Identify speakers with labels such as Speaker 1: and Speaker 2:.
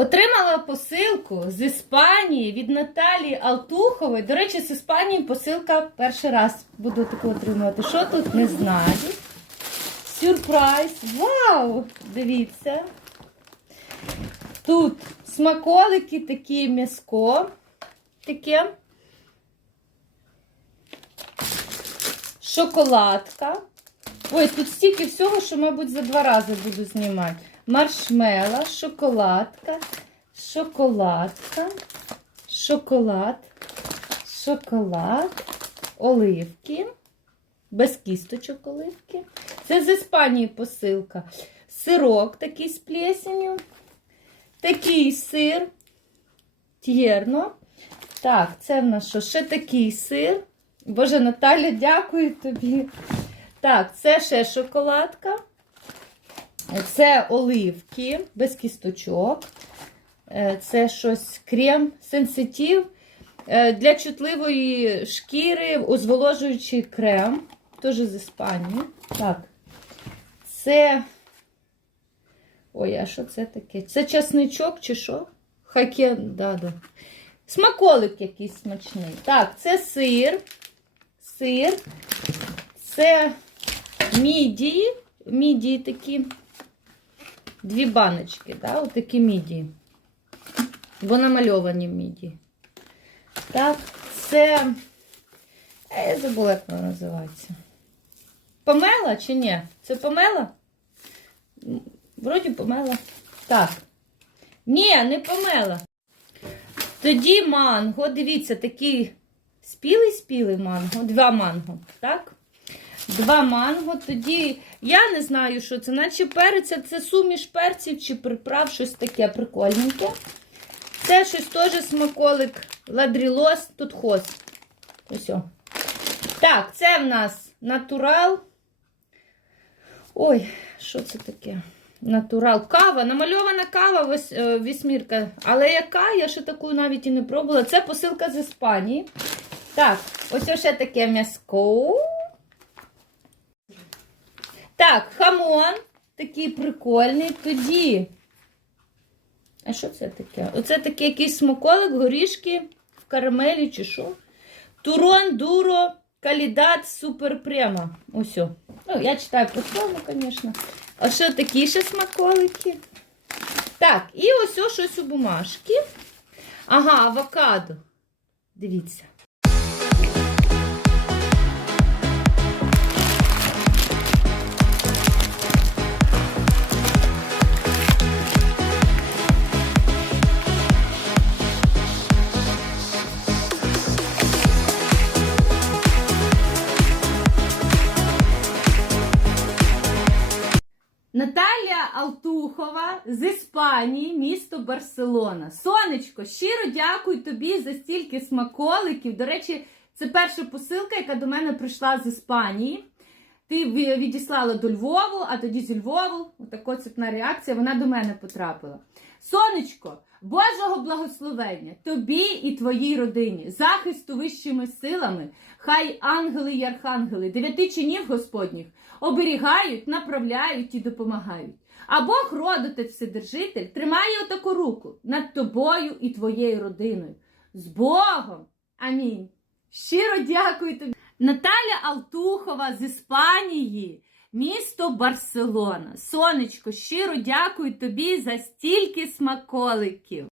Speaker 1: Отримала посилку з Іспанії від Наталії Алтухової. До речі, з Іспанії посилка перший раз буду таку отримувати. Що тут не знаю. Сюрприз! Вау! Дивіться. Тут смаколики такі м'яско. Таке. Шоколадка. Ой, тут стільки всього, що, мабуть, за два рази буду знімати. Маршмела, шоколадка, шоколадка, шоколад, шоколад, оливки. Без кісточок оливки. Це з Іспанії посилка. Сирок такий з плесенью. Такий сир. Тєрно. Так, це в нас що? Ще такий сир. Боже, Наталя, дякую тобі. Так, це ще шоколадка. Це оливки без кісточок. Е, Це щось крем сенситив е, для чутливої шкіри, озволожуючий крем. Теж з Іспанії. Так. Це. Ой, а що це таке? Це часничок чи що? Хакен, да, да. Смаколик якийсь смачний. Так, це сир. Сир. Це мідії. Мідії такі. Дві баночки, да? Отакі мідії. Бо намальовані мідії. Так, це. А я забула, як вона називається. Помела чи ні? Це помела? Вроді помела. Так. Ні, не помела. Тоді манго, дивіться, такий спілий-спілий манго, два манго, так? Два манго. Тоді я не знаю, що це, наче перець, це суміш перців чи приправ, щось таке прикольненьке. Це щось теж смаколик ладрілос, тут хост. Ось. Так, це в нас натурал. Ой, що це таке? Натурал. Кава, намальована кава, е, вісьмірка. Але яка? Я ще таку навіть і не пробувала. Це посилка з Іспанії. Так, ось ще таке м'яско. Так, хамон. Такий прикольний. Тоді. А що це таке? Оце такий якийсь смаколик, горішки в карамелі чи що. Турон, дуро, калідат, супер према. Ось. Ну, я читаю по цьому, звісно. А що такі ще смаколики? Так, і ось щось у бумажки. Ага, авокадо. Дивіться. Наталія Алтухова з Іспанії, місто Барселона. Сонечко, щиро дякую тобі за стільки смаколиків. До речі, це перша посилка, яка до мене прийшла з Іспанії. Ти відіслала до Львову, а тоді зі Львову. Отака цепна реакція, вона до мене потрапила. Сонечко, Божого благословення тобі і твоїй родині, захисту вищими силами, хай ангели й архангели, дев'яти чинів Господніх оберігають, направляють і допомагають. А Бог, родотець Вседержитель, тримає отаку руку над тобою і твоєю родиною. З Богом! Амінь. Щиро дякую тобі. Наталя Алтухова з Іспанії, місто Барселона. Сонечко, щиро дякую тобі за стільки смаколиків.